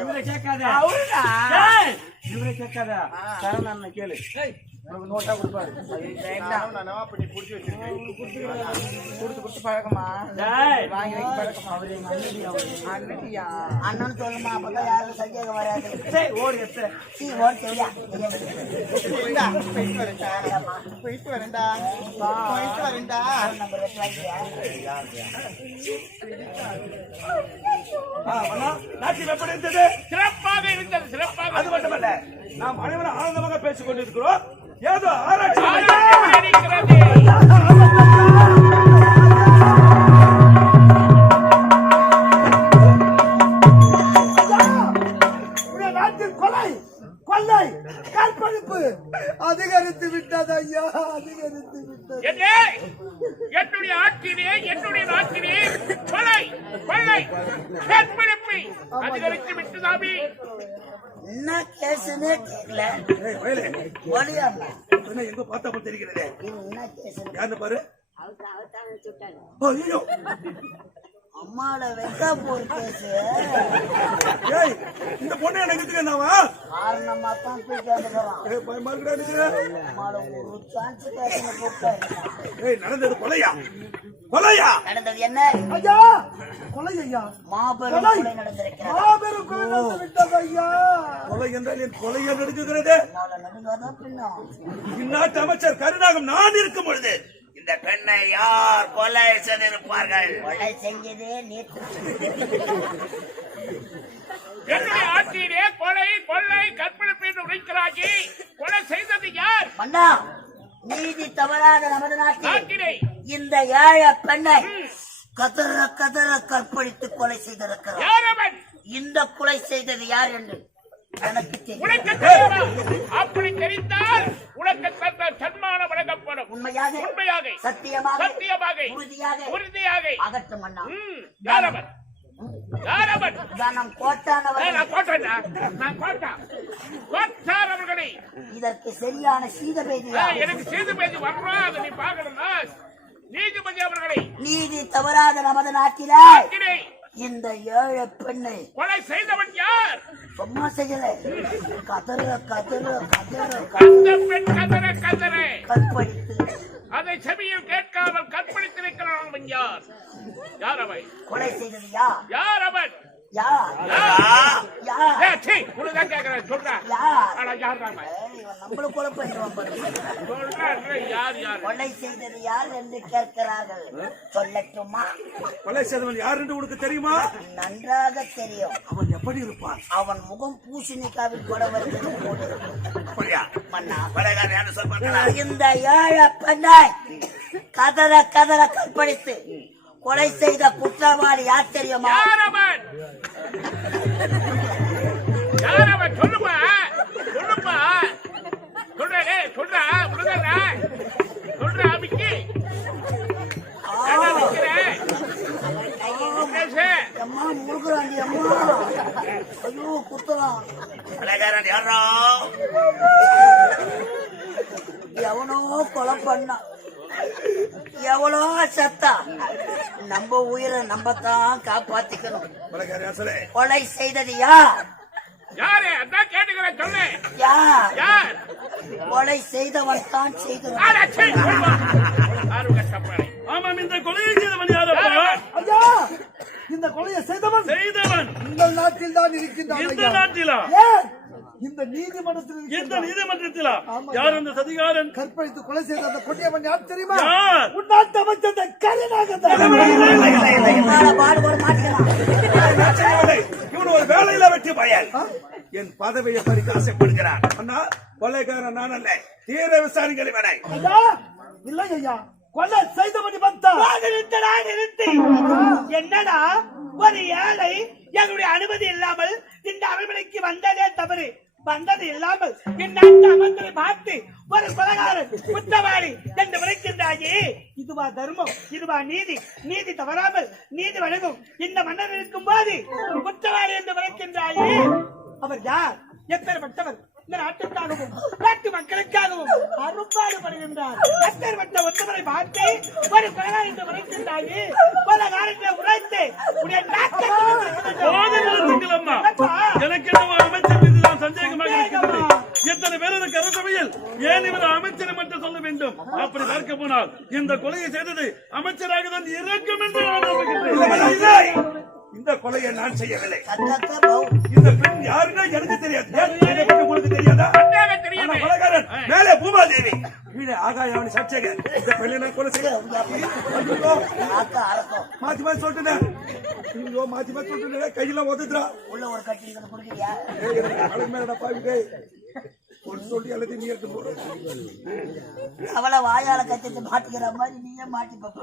இவரை கேட்காத இவரை கேட்காத சரண கேளு உனக்கு நோட்டா கொடுப்பாரு கொடுத்து பழக்கமா வாங்கி வைக்க பழக்கமா அவரு அண்ணனியா அண்ணன் சொல்லுமா அப்பதான் யாரும் சந்தேகம் வராது ஓடி போயிட்டு வரேன்டா எப்படி இருந்தது? சிறப்பாக இருந்தது. சிறப்பாக. அது மட்டுமல்ல, நாம் அனைவரும் ஆனந்தமாக பேசிக் கொண்டிருக்கிறோம். ஏதோ ஆராய்ச்சி நாட்டில் கொள்ளை கற்பழிப்பு அதிகரித்து விட்டது ஐயா, அதிகரித்து விட்டது. என்னுடைய ஆட்சியிலே என்னுடைய நாட்டிலே கொலை கற்பழிப்பு அதிகரித்து விட்டதாமி. என்ன கேஸ்னே கேட்கல. எங்க பார்த்தா தெரிகிறது. என்ன கேஸ் யாருன்னு பாரு. அம்மாவோட வெக்கா போய் கேஸ். இந்த பொண்ணு எனக்கு என்னவா காரணமா தான் நடந்தது. கொலையா நடந்தது. என்ன ஐயா கொலை? ஐயா மாபெரும் கொலை நடந்திருக்கிறது. மாபெரும் கொலை நடந்துவிட்டது ஐயா. கொலை என்றால் என் கொலையா நடக்குகிறது. இந்நாட்டு அமைச்சர் கருணாகம் நான் இருக்கும் பொழுது இந்த பெண்ணை யார் கொலை செய்திருப்பார்கள்? கொலை செஞ்சது என்னுடைய ஆட்சியிலே கொலை கற்பழிப்பு என்று உரைக்கிறாகி. கொலை செய்தது யார்? மன்னா, நீதி தவறாத நமது நாட்டிலே இந்த ஏழை பெண்ணை கதற கற்பழித்து கொலை செய்திருக்கிறார். யார் அவன்? இந்த கொலை செய்தது யார் என்று எனக்கு தெரியும். அப்படி தெரிந்தால் உனக்கு சன்மான வழங்கப்படும். உண்மையாக சத்தியமாக உறுதியாக அகற்றும் மன்னா. யார் அவன்? இதற்கு சரியான சீதபேதி எனக்கு சீதபேதி வரணும். அதை நீ பார்க்கணும்னா நீதிபதி அவர்களை. நீதி தவறாத நமது நாட்டிலே இந்த ஏழை பெண்ணை கொலை செய்தவன் யார்? சும்மா செய்யல. கதற கற்பழித்து அதை செவியில் கேட்காமல் கற்பழித்திருக்கிறான் யார்? யார் அவன்? கொலை செய்தது யார் அவன்? கொலை செய்தது யார் என்று கேட்கிறார்கள். சொல்லட்டுமா? கொலை செய்தவன் யார் என்று உனக்கு தெரியுமா? நன்றாக தெரியும். அவன் எப்படி இருப்பான்? அவன் முகம் பூசணிக்காவில் கூட வருகிறது. இந்த ஏழை பெண்ணை கதற கற்பழித்து கொலை செய்த குற்றவாளி யார் தெரியுமா? சொல்லுப்பா அம்மா முழுக்கிறாண்டி அம்மா. ஐயோ குத்தலாம். எவனோ கொலை பண்ணா, எவ்வளோ சத்தா. நம்ம உயிரை நம்பத்தான் காப்பாத்திக்கணும். கொலை செய்தது யார்? கொலை செய்தவன் தான் செய்தவன். ஆமாம், இந்த கொலையை செய்தவன் யார்? ஐயா, இந்த கொலையை செய்தவன் உங்கள் நாட்டில் தான் இருக்கின்றான். இந்த நாட்டிலா? இந்த நீதிமன்றத்தில் யார் அந்த சதிகாரன்? கற்பழித்து கொலை செய்த அந்த கொடியவன் யார் தெரியுமா? உன்னாட்டு அமைச்சர் கருணாகரன். இவன் ஒரு வேலையில வெற்றி பயன். என் பதவியை பறிக்க ஆசைப்படுகிறான். அண்ணா, கொலைகாரன் நான் அல்ல, தீர விசாரிகள் இவனை. இல்லை ஐயா, கொலை செய்தவன் என்னடா ஒரு ஏழை என்னுடைய அனுமதி இல்லாமல் இந்த அரண்மனைக்கு வந்ததே தவறு. வந்தது இல்லாமல் என் நாட்டு அமைச்சரை பார்த்து ஒரு கொலைகாரன் குற்றவாளி என்று விளைக்கின்றாயே. இதுவா தர்மம்? இதுவா நீதி? நீதி தவறாமல் நீதி வழங்கும் இந்த மன்னர் இருக்கும் போது குற்றவாளி என்று விளைக்கின்றாயே. அவர் யார்? எப்பேற்பட்டவர்? இந்த நாட்டுக்காகவும் நாட்டு மக்களுக்காகவும் அரும்பாடுபடுகின்றார். அப்பேற்பட்ட ஒருவரை பார்த்து ஒரு கொலைகாரன் என்று விளைக்கின்றாயே. கொலைகாரத்தை உழைத்து உடைய நாட்டை ஏன் இவர் அமைச்சர் மட்டும் சொல்ல வேண்டும்? அப்படி பார்க்க போனால் இந்த கொலையை செய்தது அமைச்சராக தான் இருக்கும் என்று நான் நம்புகிறேன். இந்த கொலையை நான் செய்யவில்லை. இந்த பெண் யாருன்னா எனக்கு தெரியாது. என்னை பற்றி உங்களுக்கு தெரியாதா? ஆனா கொலைகாரன் மேலே பூமாதேவி, கீழே ஆகாயவாணி சாட்சியாக இந்த பெண்ணை நான் கொலை செய்ய மாத்தி மாத்தி சொல்லிட்டேன். ஐயோ மாத்தி மாத்தி சொல்லிட்டேன். கையெல்லாம் ஒதுக்குறா உள்ள ஒரு கட்டி குடிக்கிறியா? மேலடா பாவிக்கே ஒரு சொல்லி அல்லது நீ எடுத்து போற அவளை வாயால கத்திட்டு மாட்டிக்கிற மாதிரி நீயே மாட்டி பாப்ப.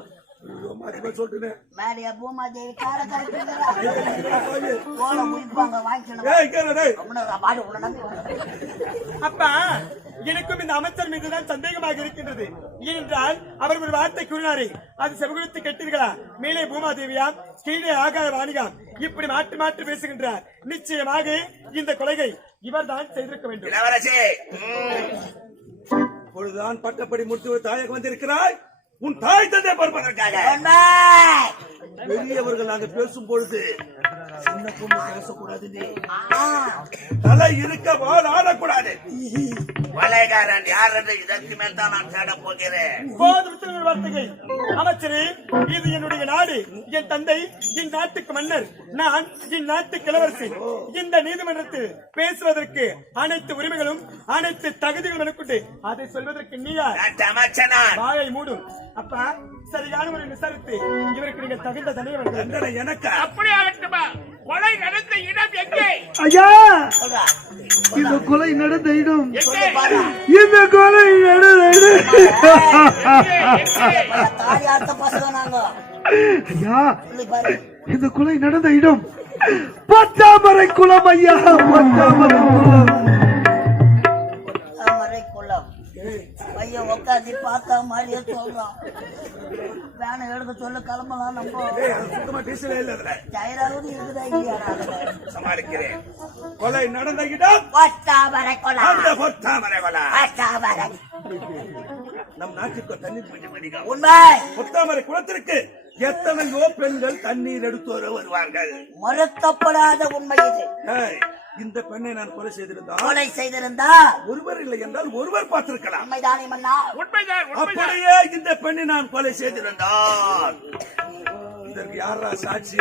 மாத்தி மாத்தி சொல்லிட்டேன். மேலையா பூமாதேவி கார கரைப்பாங்க முடிப்பாங்க வாங்கிக்கணும். அப்பா எனக்கும் இந்த அமைச்சர் மீதுதான் சந்தேகமாக இருக்கின்றது. ஏனென்றால் அவர் ஒரு வார்த்தை கூறினாரே, அது செவகுளித்து கெட்டீர்களா? மேலே பூமாதேவியா, கீழே ஆகாய வாணிகா, இப்படி மாற்றி மாற்றி பேசுகின்றார். நிச்சயமாக இந்த கொலையை இவர் தான் செய்திருக்க வேண்டும். பொழுதுதான் பட்டப்படி முடித்து தாயகம் வந்திருக்கிறாய். உன் தாய் தந்தை பார்ப்பதற்காக பெரியவர்கள் நாங்கள் பேசும் பொழுது சின்ன பொண்ணு பேசக்கூடாது. தலை இருக்க வாழ ஆடக்கூடாது. கொலைகாரன் யார் என்று இதற்கு மேல் தான் நான் தேட போகிறேன். வார்த்தைகள் அமைச்சரே, இது என்னுடைய நாடு, என் தந்தை என் நாட்டுக்கு மன்னர், நான் என் நாட்டு கிழவரசி. இந்த நீதிமன்றத்தில் பேசுவதற்கு அனைத்து உரிமைகளும் அனைத்து தகுதிகளும் எனக்குண்டு. அதை சொல்வதற்கு நீயா? வாயை மூடும். அப்பா சரியான முறை விசாரித்து இவருக்கு நீங்க தகுந்த தண்டனை எனக்கு. அப்படி ஆகட்டுமா? கொலை நடந்த இடம் எங்கே? ஐயா, இந்த கொலை நடந்த இடம், இந்த கொலை நடந்த இடம். ஐயா, இந்த கொலை நடந்த இடம் பத்தாமரை குளம். ஐயா, பத்தாமரை குளம். பையன் உட்காந்து பார்த்தா மாதிரியே சொல்றான். வேனை எடுக்க சொல்ல கிளம்பலாம். நம்ம சுத்தமா டீசல் இல்ல டயராவது இருக்குதா இல்லையா? சமாளிக்கிறேன். கொலை நடந்த இடம் பத்தாமரை குளம். பொத்தாமரை கொலை. பத்தாமரை நம் நாட்டுக்கு தண்ணீர் பஞ்சம் அதிகம். உண்மை. பொத்தாமரை குளத்திற்கு எத்தனையோ பெண்கள் தண்ணீர் எடுத்து வருவார்கள். மறுக்கப்படாத உண்மை இது. இந்த பெண்ணை நான் கொலை செய்திருந்தா ஒருவர் இல்லை என்றால் ஒருவர் பார்த்திருக்கலாம். உண்மைதானே மன்னா? உண்மைதான். அப்படியே இந்த பெண்ணை நான் கொலை செய்திருந்தால் இதற்கு யாரா சாட்சி?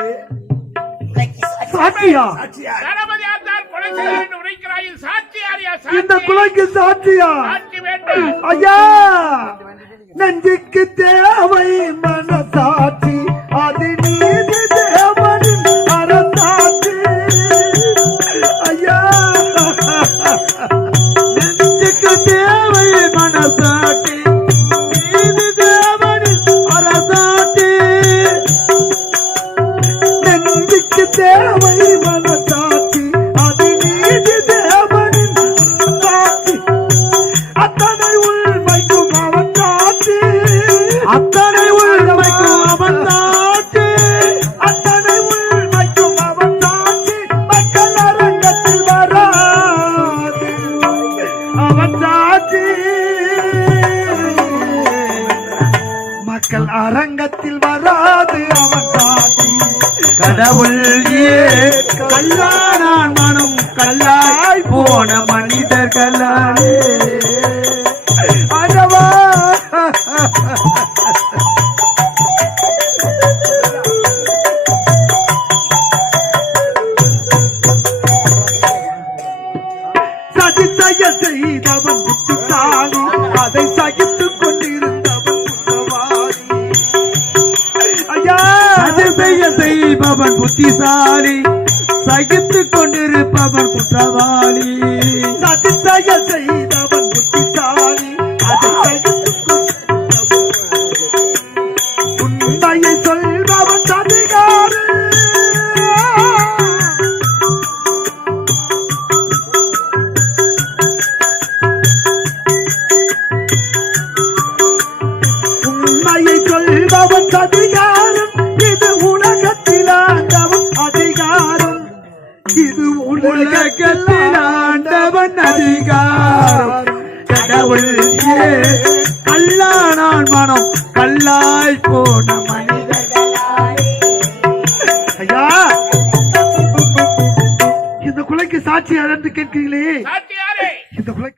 சாட்சியா? சாட்சியா? தளபதி ஆத்தார் கொலை செய்ய வேண்டும் உரைக்கிறாய். சாட்சி யாரியா? இந்த கொலைக்கு சாட்சியா? சாட்சி வேண்டும். ஐயா, நெஞ்சுக்கு தேவை மனசாட்சி, அது நீதி தேவனின் அரசாட்சி. ஐயா, நெஞ்சுக்கு தேவை மனசாட்சி, நீதி தேவனின் அரசாட்சி. நெஞ்சுக்கு தேவை மனசாட்சி, அது நீதி தேவனின் சாட்சி. அத்தனை உள்மைக்கும் அவன் சாட்சி, அத்தனை உள்மைக்கும் அவன் சாட்சி, அத்தனை உள்மைக்கும் அவன் சாட்சி. மக்கள் அரங்கத்தில் வராது அவன் சாட்சி, மக்கள் அரங்கத்தில் வராது அவன் சாட்சி. கடவுள் கல்லானான் மனம் கல்லாய் போன மனிதர்களாலே அடவா. சதித்தைய செய்தவன் புத்திசாலி, அதை சகித்துக் கொண்டிருந்தவன் குற்றவாளி. ஐயா, சதித்தைய செய்பவன் புத்திசாலி, சகித்துக் கொண்டிருப்பவன் குற்றவாளி. சதித்தைய செய்தவன் புத்திசாலி, அதை சகித்துக் கொண்டிருப்பவன் உண்மையை சொல்பவன் அதிகாரி. உண்மையை சொல்பவன் அதிகாரம், இது உலகத்தில் ஆண்டவன் அதிகாரம், இது உலகத்தில் ஆண்டவன் அதிகாரம். கடவுள் கல்லானான் மனம் கல்லாய் போன மனிதர்களாலே. ஐயா, இந்த கொலைக்கு சாட்சி யார் என்று கேட்கிறீங்களே? சாட்சி யாரு? இந்த கொலை